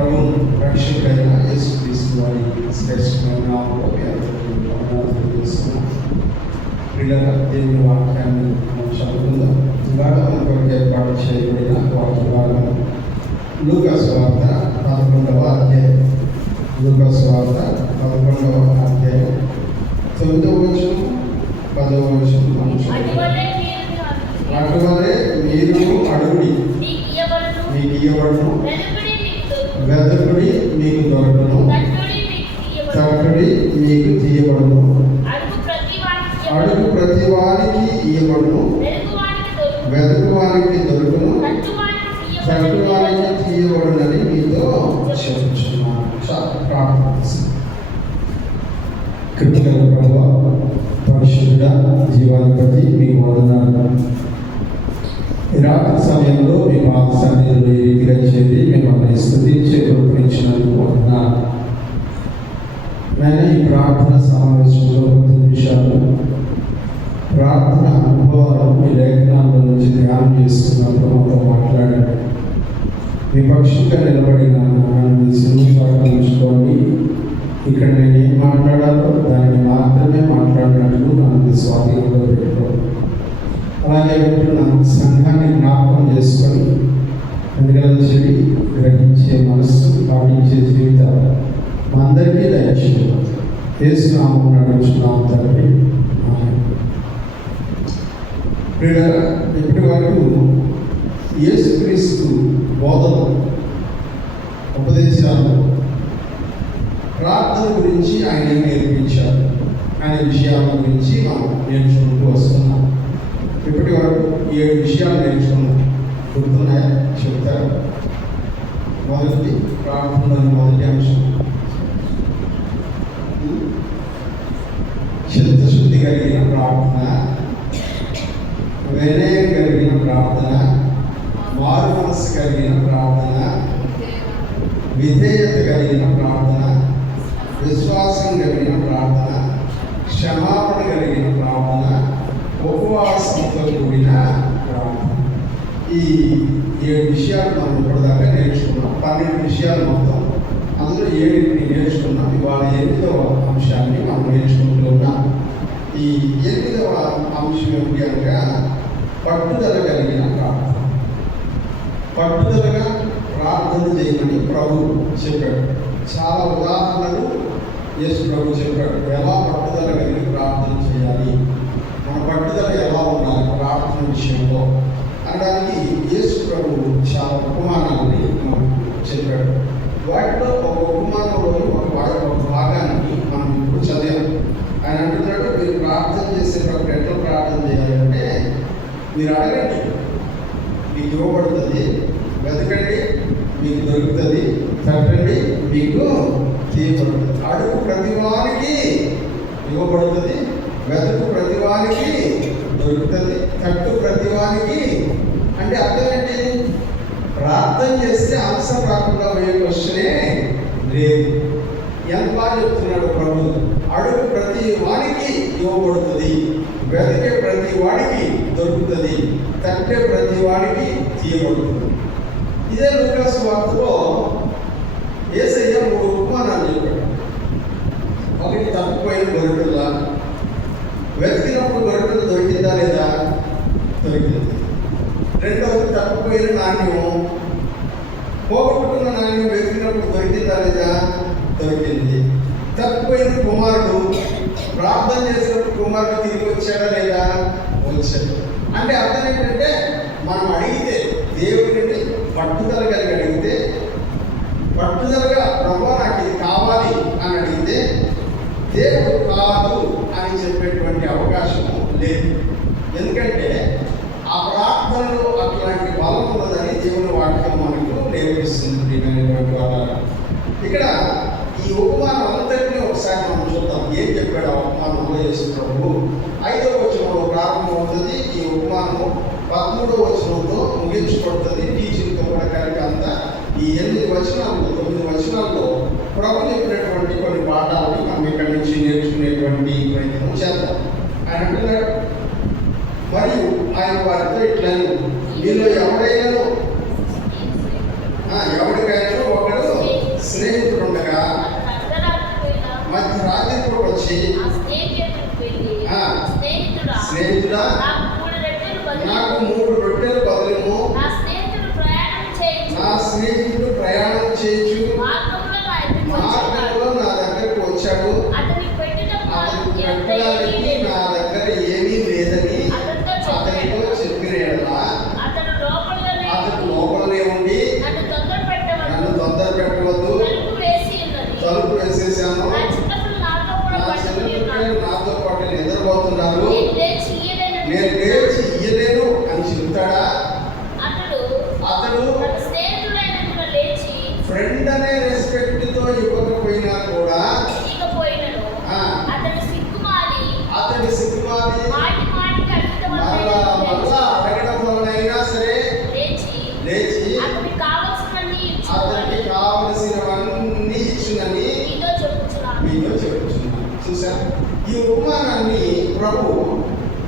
ప్రభు రక్షకుడైన యేసు క్రీస్తు వారి శ్రేష్టమైన నామములో మీ అందరికీ వందనాలు తెలియజేస్తున్నాను. ప్రియులారా, దేవుని వాక్యాన్ని మనం చదువుకుందాం ఇవాళ మన కొరకు ఏర్పాటు చేయబడిన వాక్య భాగం లూకాస్ వార్త పదకొండవ అధ్యాయం లూకాస్ వార్త పదకొండవ అధ్యాయం తొమ్మిదవ వచనం పదవ వచనం మనం చదువుకుందాం. అటువలే మీరు అటువలే మీరు అడుగుడి మీకు ఇయ్యబడును. మీకు ఇవ్వబడును వెలుపడి మీకు దొరుకును. వెదకుడి మీకు దొరకను తట్టుడి మీకు ఇయ్యబడును. తట్టుడి మీకు తీయబడును అడుగు ప్రతి వానికి అడుగు ఇయ్యబడును. ప్రతి వారికి ఇయ్యబడును వెలుగు వానికి దొరుకును. వెదకు వారికి దొరుకును తట్టు వానికి తట్టు వారికి తీయబడును. తీయబడునని మీతో చెప్తున్నాను చాలా ప్రార్థన చేస్తాను. కృతజ్ఞత ప్రభు పరిశుద్ధ జీవాధిపతి మీకు వందనాలు ఈ రాత్రి సమయంలో మీ పాద సన్నిధిలో ఈ రీతిగా చేరి మిమ్మల్ని స్థుతించే కృపించినందుకు వందనాలు నేను ఈ ప్రార్థన సమావేశంలో కొద్ది నిమిషాలు. ప్రార్థన అనుభవాలను మీ లేఖనాల నుంచి ధ్యానం చేస్తున్నప్పుడు మాతో మాట్లాడండి. విపక్షంగా నిలబడిన నన్ను సులువుగా ఉంచుకోండి. ఇక్కడ నేను ఏం మాట్లాడాలో దాన్ని మాత్రమే మాట్లాడినట్లు నన్ను స్వాధీనంలో పెట్టుకోండి. అలాగే వింటున్న సంఘాన్ని జ్ఞాపకం చేసుకొని ఎందుకంటే చెవి గ్రహించే మనస్సు పాటించే జీవితాలు మా అందరికీ దయచేయండి ఏసునామం నడుచున్నాం తండ్రి. ఇప్పటి వరకు యేసుక్రీస్తు బోధన ఉపదేశాలు ప్రార్థన గురించి ఆయన నేర్పించారు? ఆయన విషయాల గురించి మనం నేర్చుకుంటూ వస్తున్నాం. ఇప్పటి వరకు ఏడు విషయాలు నేర్చుకున్నాం గుర్తున్నాయా చెప్తారు మొదటిది ప్రార్థనలోని మొదటి అంశం చిత్తశుద్ధి కలిగిన ప్రార్థన వినయం కలిగిన ప్రార్థన మారు మనస్సు కలిగిన ప్రార్థన విధేయత కలిగిన ప్రార్థన విశ్వాసం కలిగిన ప్రార్థన క్షమాపణ కలిగిన ప్రార్థన ఉపవాసంతో కూడిన uh, ఈ ఏడు విషయాలు మనం ఇప్పటిదాకా నేర్చుకున్నాం. పన్నెండు విషయాలు మొత్తం. అందులో ఏడింటిని నేర్చుకున్నాం. ఇవాళ ఎనిమిదవ అంశాన్ని మనం నేర్చుకుంటూ ఉన్నాం ఈ ఎనిమిదవ అంశం ఏమిటి అనగా పట్టుదల కలిగిన ప్రార్థన. పట్టుదలగా ప్రార్థన చేయమని ప్రభు చెప్పాడు. చాలా ఉదాహరణలు యేసు ప్రభు చెప్పాడు. ఎలా పట్టుదల కలిగి ప్రార్థన చేయాలి? పట్టుదల ఎలా ఉండాలి? ప్రార్థన విషయంలో అనడానికి యేసు ప్రభు చాలా ఉపమానాలని చెప్పాడు. వాటిలో ఒక ఉపమానంలోని ఒక భాగ ఒక భాగాన్ని మనం ఇప్పుడు చదివాం. ఆయన అంటున్నాడు మీరు ప్రార్థన చేసేటప్పుడు ఎట్లా ప్రార్థన చేయాలంటే మీరు అడగండి. మీకు ఇవ్వబడుతుంది వెతకండి మీకు దొరుకుతుంది తప్పండి మీకు తీయబడుతుంది అడుగు ప్రతి వారికి ఇవ్వబడుతుంది వెతుకు ప్రతి వారికి దొరుకుతుంది. తట్టు ప్రతి వారికి. అంటే అర్థం ఏంటి ప్రార్థన చేస్తే ఆన్సర్ రాకుండా పోయే క్వశ్చనే లేదు. ఎంత బాగా చెప్తున్నాడు ప్రభు? అడుగు ప్రతి వాడికి ఇవ్వబడుతుంది. వెతికే ప్రతి వాడికి దొరుకుతుంది. తట్టే ప్రతి వాడికి తీయబడుతుంది. ఇదే లూకాస్ వార్తలో ఏసయ్య మూడు ఉపమానాలు చెప్పాడు. ఒకటి తప్పిపోయిన గొర్రెలా వెతికినప్పుడు గొర్రెపిల్ల దొరికిందా లేదా? దొరికింది. రెండవది తప్పిపోయిన నాణ్యం పోగొట్టుకున్న నాణ్యం వెతికినప్పుడు దొరికిందా లేదా? దొరికింది. తప్పిపోయిన కుమారుడు ప్రార్థన చేసినప్పుడు కుమారుడు తిరిగి వచ్చాడా లేదా? వచ్చాడు. అంటే అర్థం ఏంటంటే మనం అడిగితే దేవుడిని పట్టుదల కలిగి అడిగితే పట్టుదలగా ప్రభు నాకు ఇది కావాలి అని అడిగితే దేవుడు కాదు అని చెప్పేటువంటి అవకాశం లేదు. ఎందుకంటే ఆ ప్రార్థనలో అట్లాంటి బలం ఉన్నదని దేవుని వాక్యం మనకు నేర్పిస్తుంది ఇక్కడ ఈ ఉపమానం అంతటినీ ఒకసారి మనం చూద్దాం. ఏం చెప్పాడు ఆ ఉపమానంలో చేసినప్పుడు ఐదో వచనంలో ప్రారంభమవుతుంది ఈ ఉపమానము పదమూడో వచనంతో ముగించబడుతుంది. టీచింగ్తో కూడా అంతా ఈ ఎనిమిది వచనాలు తొమ్మిది వచనాల్లో ప్రభు చెప్పినటువంటి చేసినటువంటి ప్రయత్నం చేద్దాం ఆయన అంటున్నాడు మరియు ఆయన వారితో ఇట్లా మీలో ఎవడైనాను ఎవరికైనా ఒకడు స్నేహితుడు ఉండగా మధ్యరాత్రి పూట వచ్చి స్నేహితుడా నాకు మూడు రొట్టెలు బదులు నా స్నేహితుడు లేచి ఇయ్యలేను అని చెబుతాడా? అతడు ఫ్రెండ్ అనే రెస్పెక్ట్తో ఇవ్వకపోయినా కూడా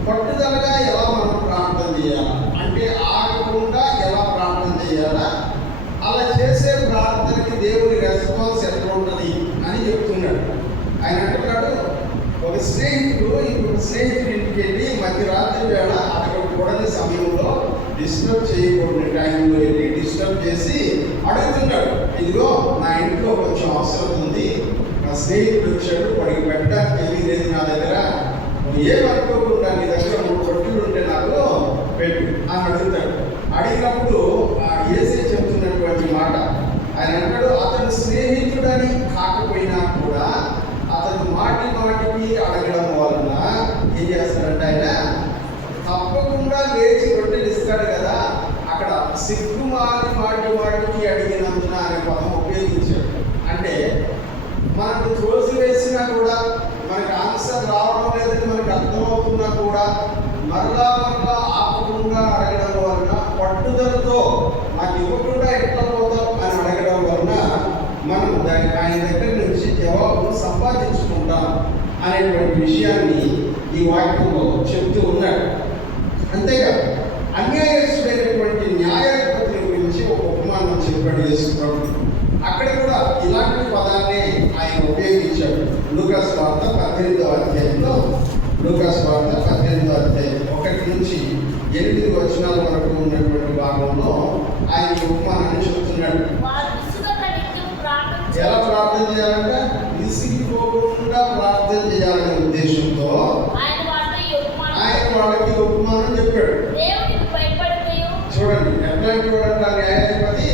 పట్టుదలగా ఎలా మనం ప్రార్థన చేయాలి? అంటే ఆగకుండా ఎలా ప్రార్థన చేయాలా? అలా చేసే ప్రార్థనకి దేవుడి రెస్పాన్స్ ఎంత ఉంటుంది అని చెప్తున్నాడు. ఆయన అంటున్నాడు ఒక స్నేహితుడు ఇంకొక స్నేహితుడి ఇంటికి వెళ్ళి మధ్య రాత్రి వేళ అక్కడ కూడని సమయంలో డిస్టర్బ్ చేయకూడని టైంలో వెళ్ళి డిస్టర్బ్ చేసి అడుగుతున్నాడు ఇదిగో నా ఇంట్లో కొంచెం అవసరం ఉంది నా స్నేహితుడు మనం దాని ఆయన దగ్గర నుంచి జవాబును సంపాదించుకుంటాం అనేటువంటి విషయాన్ని ఈ వాక్యంలో చెప్తూ ఉన్నాడు. అంతేకాదు అన్యాయమైనటువంటి న్యాయాధిపతుల గురించి ఒక ఉపమానం చెప్పాడు చేసుకున్నాడు అక్కడ కూడా ఇలాంటి పదాన్ని ఆయన ఉపయోగించాడు. లూకస్ వార్త పద్దెనిమిదో అధ్యాయంలో లూకస్ వార్త పద్దెనిమిదో అధ్యాయం ఒకటి నుంచి ఎనిమిది వచనాల వరకు ఉన్నటువంటి భాగంలో ఆయన ఉపమానాన్ని చెప్తున్నాడు. ఎలా ప్రార్థన చేయాలంటే? విసిగిపోకుండా ప్రార్థన చేయాలనే ఉద్దేశంతో ఆయన వాళ్ళకి ఉపమానం. చెప్పాడు. చూడండి ఎట్లాంటి వాడు న్యాయాధిపతి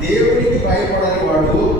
దేవుడికి భయపడని వాడు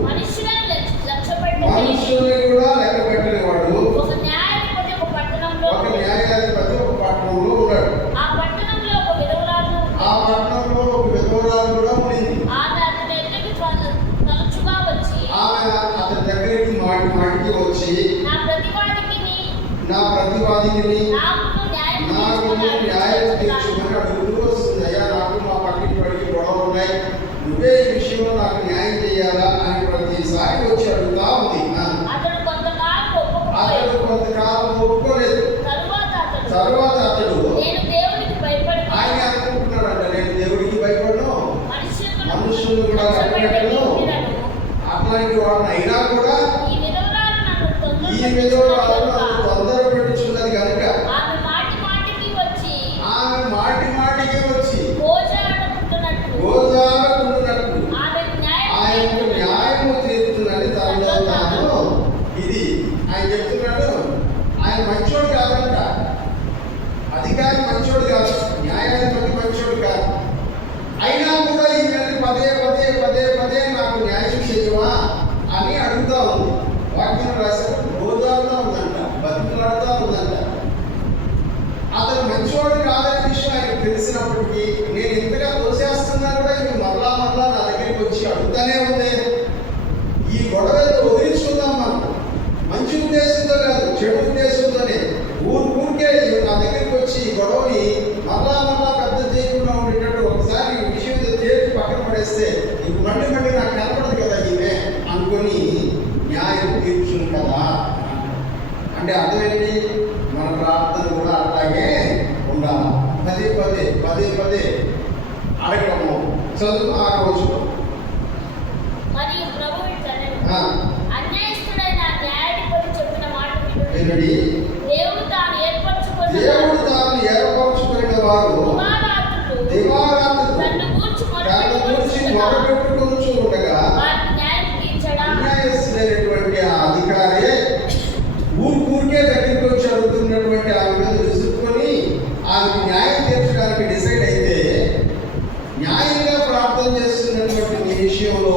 విషయంలో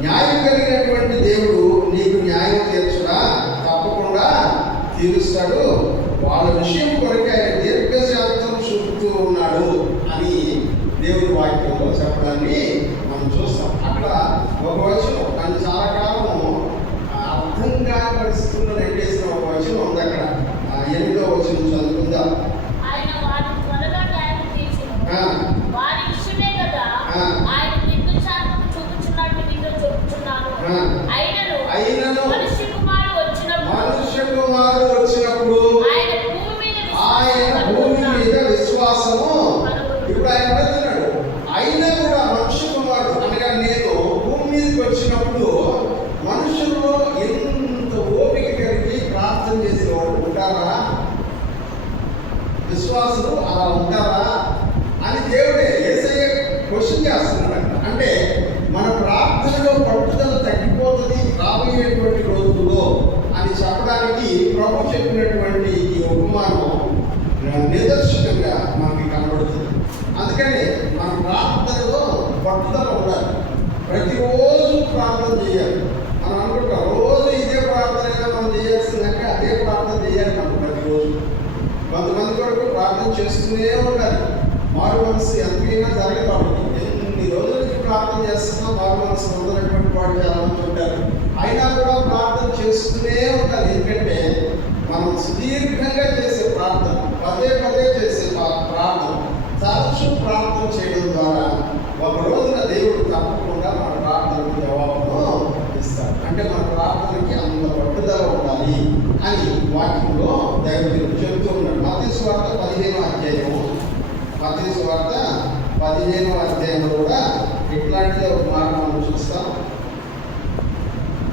న్యాయం కలిగినటువంటి దేవుడు నీకు న్యాయం తీర్చుడా తప్పకుండా తీరుస్తాడు. వాళ్ళ విషయం కొరకు ఆయన దీర్ఘశాంతం చూపుతూ ఉన్నాడు అని దేవుడి వాక్యంలో చెప్పడాన్ని మనం చూస్తాం. అక్కడ ఒక వచనం దాన్ని చాలా కాలం అర్థం కాని పరిస్థితుల్లో నెట్టేసిన ఒక వచనం ఉంది అక్కడ. ఎనిమిదో వచనం చదువు ఆయన వారిని త్వరగా న్యాయం తీర్చును. ఆ, వారి విషయమే కదా ఆ. ఆయన నిండు శాంతం చూపుచున్నట్టు మీతో చెబుతున్నాను ఆ. అయినను అయినను మనిషి కుమారుడు వచ్చినప్పుడు మనుష్య కుమారుడు వచ్చినప్పుడు ఆయన భూమి మీద ఆయన విశ్వాసం భూమి కనుగొన్నాడు. మీద విశ్వాసము ఇప్పుడు ఆయన అడుగుతున్నాడు అయినా కూడా మనుష్య కుమారుడు అనగా నేను భూమి మీదకి వచ్చినప్పుడు మనుషుల్లో ఎంత ఓపిక కలిగి ప్రార్థన చేసేవాడు ఉంటారా విశ్వాసులు అలా ఉంటారా అని దేవుడే ఏసయ్య క్వశ్చన్ చేస్తున్నాడు అంటే మన ప్రార్థనలో పట్టుదల తగ్గిపోతుంది రాబోయేటువంటి రోజుల్లో అని చెప్పడానికి ప్రభు చెప్పినటువంటి ఈ ఉపమానం నిదర్శనంగా మనకి కనబడుతుంది. అందుకని మన ప్రార్థనలో పట్టుదల ఉండాలి. ప్రతిరోజు ప్రార్థన చేయాలి మనం అనుకుంటాం రోజు ఇదే ప్రార్థనగా మనం చేయాల్సిందంటే అదే ప్రార్థన చేయాలి మనం ప్రతిరోజు కొంతమంది కొరకు ప్రార్థన చేస్తూనే ఉండాలి మారు మనసు ఎంతైనా జరగదు వాళ్ళకి ఎన్ని రోజుల నుంచి ప్రార్థన చేస్తున్నా మారు మనసు పొందినటువంటి వాడు చాలా ఉంటారు. అయినా కూడా ప్రార్థన చేస్తూనే ఉండాలి. ఎందుకంటే మనం సుదీర్ఘంగా చేసే ప్రార్థన పదే పదే చేసే ప్రార్థన తరచు ప్రార్థన చేయడం ద్వారా ఒక రోజున దేవుడు తప్పకుండా మన ప్రార్థనకు జవాబును ఇస్తాడు. అంటే మన ప్రార్థనకి అంత పట్టుదల ఉండాలి అని వాక్యంలో దైవజనుడు చెబుతూ ఉన్నాడు. మతీ స్వార్థ పదిహేను అధ్యాయము. మతీ స్వార్థ పదిహేను అధ్యాయంలో కూడా ఇట్లాంటిదే ఒక మాట మనం చూస్తాం.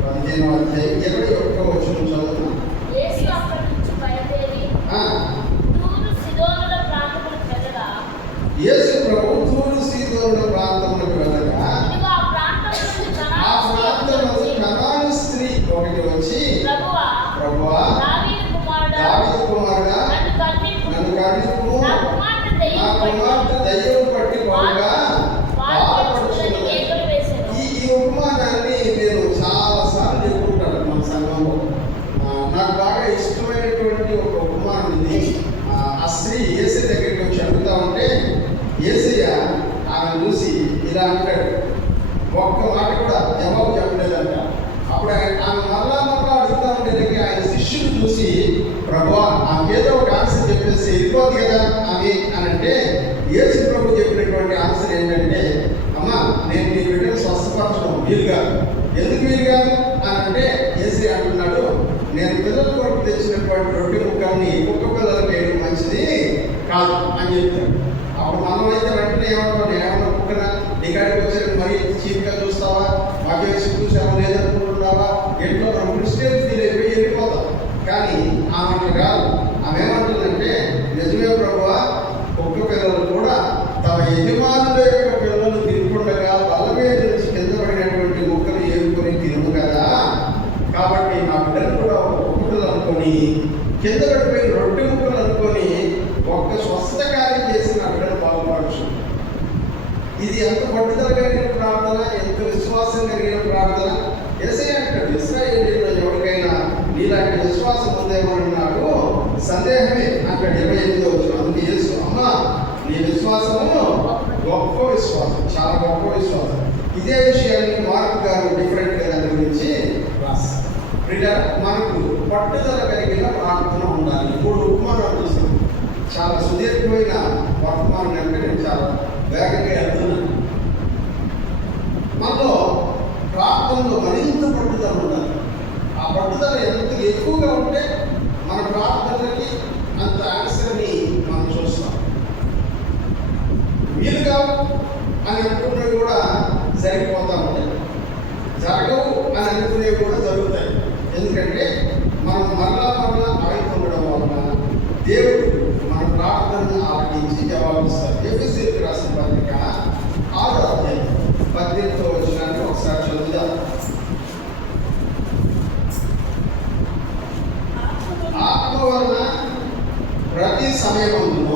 పదిహేను అధ్యాయం ఇరవై ఒకటో వచ్చిన చదువుతున్నాం యేసు అక్కడి నుంచి బయలుదేరి ఆ, తూరు సిదోనుల ప్రాంతములకు వెళ్ళగా యేసు ప్రభు తూరు సీదోనుల ప్రాంతంలోకి వెళ్ళగా ఇదిగో ఆ ప్రాంతం నుండి ఆ కనాను స్త్రీ ప్రాంతంలో వచ్చి, కనాను స్త్రీ ఒకటి వచ్చి ప్రభువా ప్రభువా దావీదు కుమారుడా దావీదు కుమారుడా నన్ను కరుణింపుము. నన్ను కరుణింపుము. నా కుమార్తె నా దెయ్యం పట్టి కుమార్తె దయ్యం పట్టి బాగా బాధపడుచున్నది బాధపడుచున్నది. కేకలు వేసెను. ఈ ఈ ఉపమానాన్ని నేను చాలా సార్లు చెప్పుకుంటాను మన సంఘంలో ఆ, నాకు బాగా ఇష్టమైనటువంటి ఒక ఉపమానం ఇది ఆ, ఆ స్త్రీ ఏసీ దగ్గరికి వచ్చి అడుగుతా ఉంటే ఏసయ్య ఆమె చూసి ఇలా అంటాడు ఒక్క మాట కూడా జవాబు చెప్పలేదంట అప్పుడు ఆయన- ఆమె మరలా మరలా అడుగుతా ఉండేసరికి ఆయన శిష్యులు చూసి ప్రభువా ఆమెకేదో ఒక ఆన్సర్ చెప్పేసి వెళ్ళిపోదు కదా ఆమె అని అంటే యేసు ప్రభు చెప్పినటువంటి ఆన్సర్ ఏంటంటే అమ్మా నేను నీ బిడ్డను స్వస్థపరచడం వీలు కాదు ఎందుకు వీలు కాదు అని అంటే ఏసీ అంటున్నాడు నేను పిల్లల కొరకు తెచ్చినటువంటి రొట్టె ముక్కల్ని కుక్క పిల్లలకి వేయడం మంచిది కాదు అని చెప్తాడు అప్పుడు మనం అయితే వెంటనే ఏమంటాం ఏమన్నా కుక్కన నీ కాడికి వచ్చాక మరి చీప్గా చూస్తావా? మాకే సిగ్గు శవం లేదనుకుంటున్నావా ఇంట్లో మనం క్రిస్టియన్ ఫీల్ అయిపోయి వెళ్ళిపోతాం. కానీ ఆమె కాదు ఆమె ఏమంటుందంటే నిజమే ప్రభువా కుక్క పిల్లలు కూడా తమ యజమానుల యొక్క పిల్లలు తినుకుండగా బల్ల మీద నుంచి కింద పడినటువంటి ముక్కలు ఏరుకొని తిను కదా కాబట్టి నా బిడ్డలు కూడా ఒక కుక్క పిల్లలు అనుకొని కింద పడిపోయిన రొట్టె ముక్కలు అనుకొని ఒక్క స్వస్థ కార్యం చేసి నా బిడ్డలు బాగుపడచ్చు ఇది ఎంత పట్టుదల కలిగిన ప్రార్థన ఎంత విశ్వాసం కలిగిన ప్రార్థన ఎస్ఐ అంటాడు ఇస్రాయేలీలో ఎవరికైనా నీలాంటి విశ్వాసం నాకు సందేహమే. అక్కడ ఇరవై ఎనిమిదో వచ్చిన అందుకే యేసు అమ్మ నీ విశ్వాసము గొప్ప విశ్వాసం చాలా గొప్ప విశ్వాసం. ఇదే విషయాన్ని మార్క్ గారు డిఫరెంట్గా దాని గురించి రాస్తారు మనకు పట్టుదల కలిగిన ప్రార్థన ఉండాలి. మూడు ఉపమానాలు చూసాం చాలా సుదీర్ఘమైన వర్తమానం కనుక నేను చాలా వేగంగా వెళ్తున్నాను మనలో ప్రార్థనలో మరింత పట్టుదల ఉండాలి. ఆ పట్టుదల ఎంత ఎక్కువగా ఉంటే మన ప్రార్థనలకి అంత ఆన్సర్ని మనం చూస్తాం వీలు కావు అని అనుకున్నవి కూడా జరిగిపోతా ఉంటాయి. జరగవు అని అనుకునేవి కూడా జరుగుతాయి. ఎందుకంటే మనం మరలా మరలా అడుగుతుండడం వలన దేవుడు మన ప్రార్థనను ఆలకించి జవాబిస్తారు. ఎఫ్ఎస్సీకి రాసిన పత్రిక ఆరు అధ్యాయం పద్దెనిమిదితో వచ్చినాన్ని ఒకసారి చదువుదాం. ఆత్మ వలన ప్రతి సమయమందును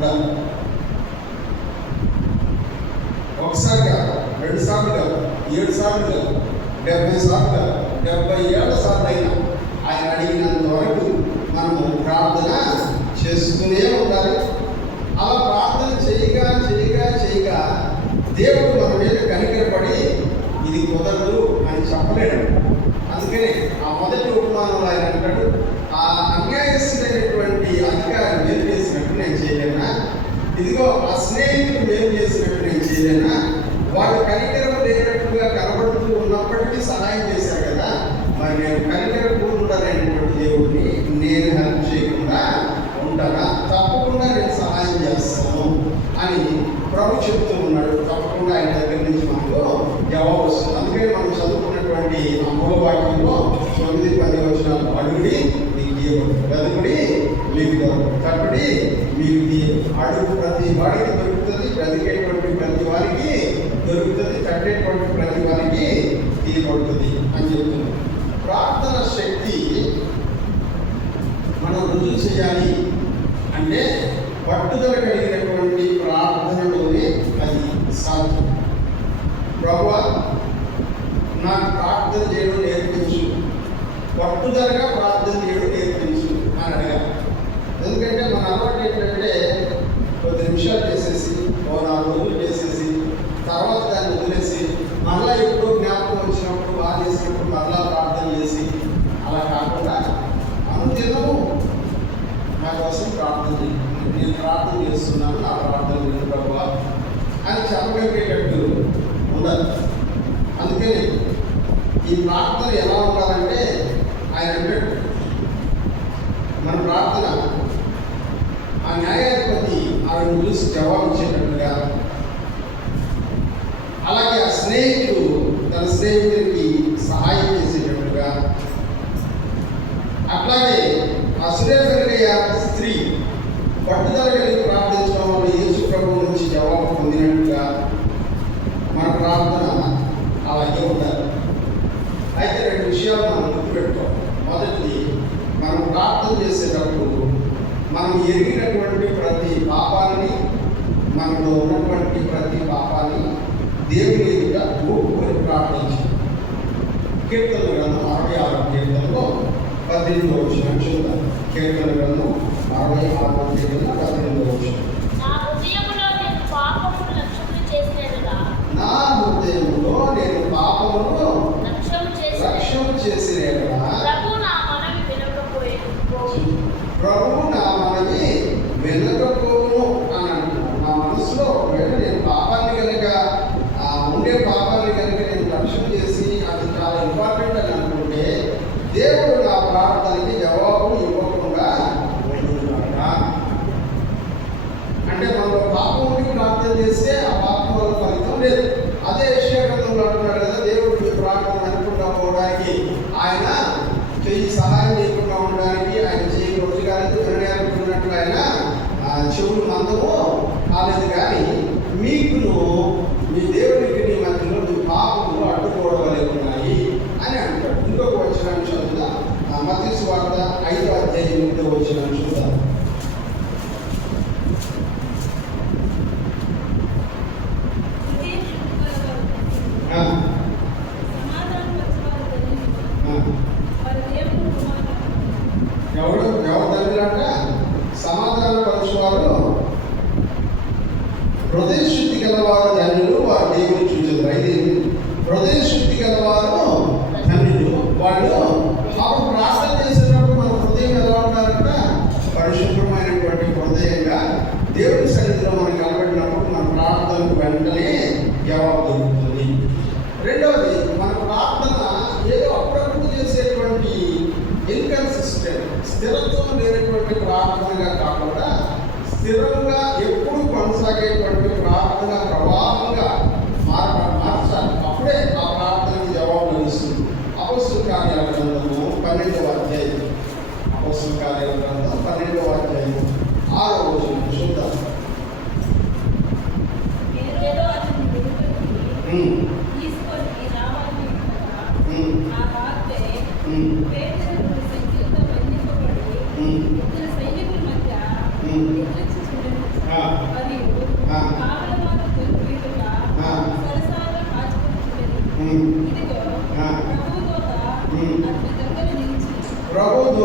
కాకుండా ఒకసారిగా రెండు సార్లుగా ఏడు సార్లుగా డెబ్బై సార్లుగా డెబ్బై ఏళ్ళ సార్లు అయినా మన ప్రార్థన. ఆ న్యాయాధిపతి ఆవిడ గురించి జవాబు ఇచ్చేటట్లుగా అలాగే ఆ స్నేహితుడు తన స్నేహితుడికి సహాయం చేసేటట్లుగా అట్లాగే ఆ సురేష్ మనలో ఉన్నటువంటి ప్రతి పాపాన్ని దేవుని యొక్క ఒప్పుకొని ప్రార్థించారు. కీర్తన గ్రంథం అరవై ఆరు కీర్తనలో పద్దెనిమిది వచ్చిన చూద్దాం. కీర్తన గ్రంథం అరవై ఆరు కీర్తన పద్దెనిమిది వచ్చిన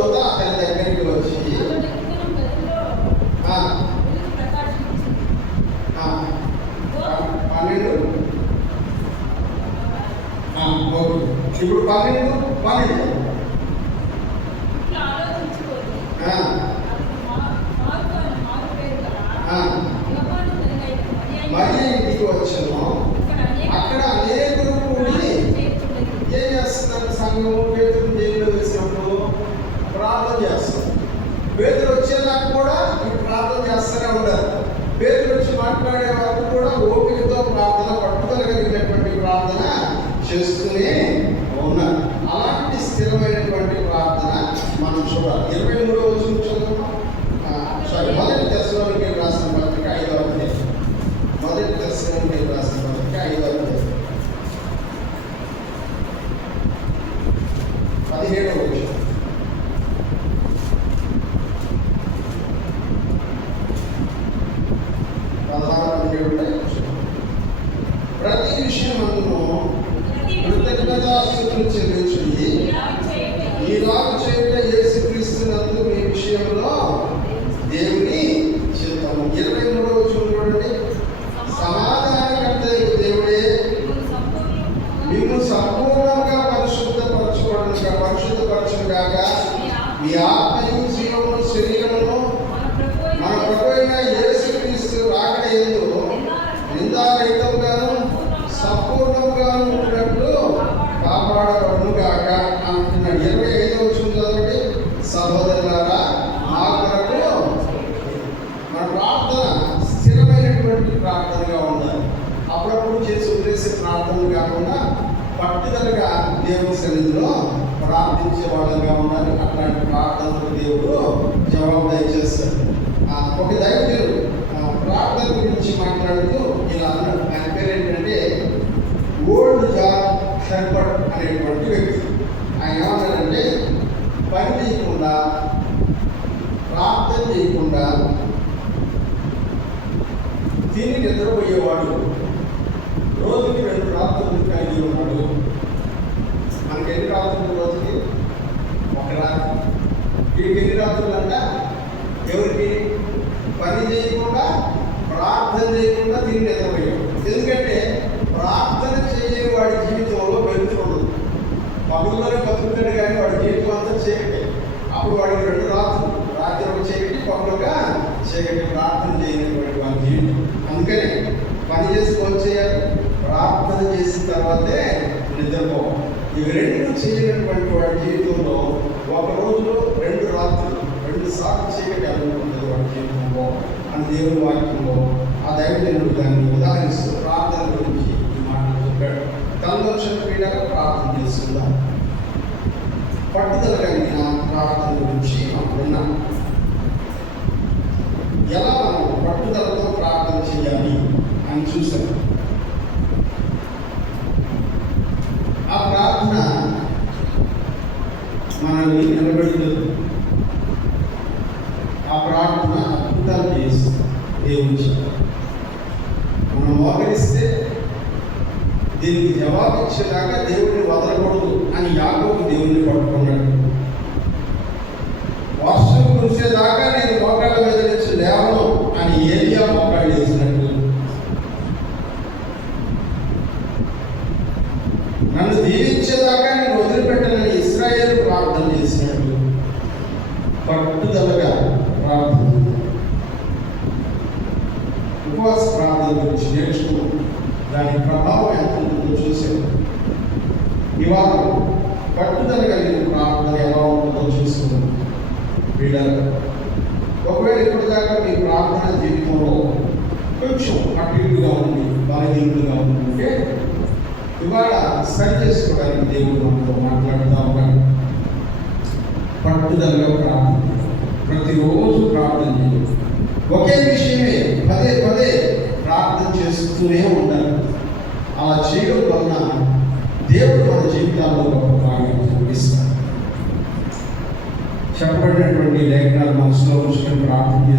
botar a tela da igreja de hoje. Ah. Ah. ah valendo. Ah, ok. Tipo, Segura o valendo. Valendo. నిందారహితంగాను సంపూర్ణంగాను ఉన్నట్లు కాపాడబడును కాక అంటున్నాడు. ఇరవై ఐదో వచ్చిన చదవండి. సహోదరులారా మా మన ప్రార్థన స్థిరమైనటువంటి ప్రార్థనగా ఉండాలి. అప్పుడప్పుడు చేసి ప్రార్థనలు కాకుండా పట్టుదలగా దేవుని సన్నిధిలో ప్రార్థించే వాళ్ళగా ఉండాలి. అట్లాంటి ప్రార్థనలు దేవుడు జవాబు దయచేస్తాడు ఒక దైవజనుడు పాఠశాల గురించి మాట్లాడుతూ ఇలా అన్నాడు ఆయన పేరు ఏంటంటే ఓల్డ్ జాన్ హెర్బర్ట్ అనేటువంటి వ్యక్తి. ఆయన ఏమన్నాడంటే పని చేయకుండా ప్రార్థన చేయకుండా తిని నిద్రపోయేవాడు. రోజుకి రెండు ప్రార్థనలు కలిగి ఉన్నాడు. వాడి జీవితంలో ఒక రోజులో రెండు రాత్రులు రెండు సార్లు చీకటి అనుకుంటుంది వాడి జీవితంలో అని దేవుని వాక్యంలో ఆ దైవజనుడు దాన్ని ఉదాహరిస్తూ ప్రార్థన గురించి ఈ మాటలు చెప్పాడు. సంతోషం పీడగా ప్రార్థన చేస్తుందా? పట్టుదల కలిగిన ప్రార్థన గురించి మనం ఎలా మనం పట్టుదలతో ప్రార్థన చేయాలి అని చూసాం అని నిలబెడుతుంది ఆ ప్రార్థన అద్భుతాలు చేస్తుంది దేవుడి మనం మోకరిస్తే దీనికి జవాబు ఇచ్చేదాకా దేవుడు diante do, da lá, quebrado e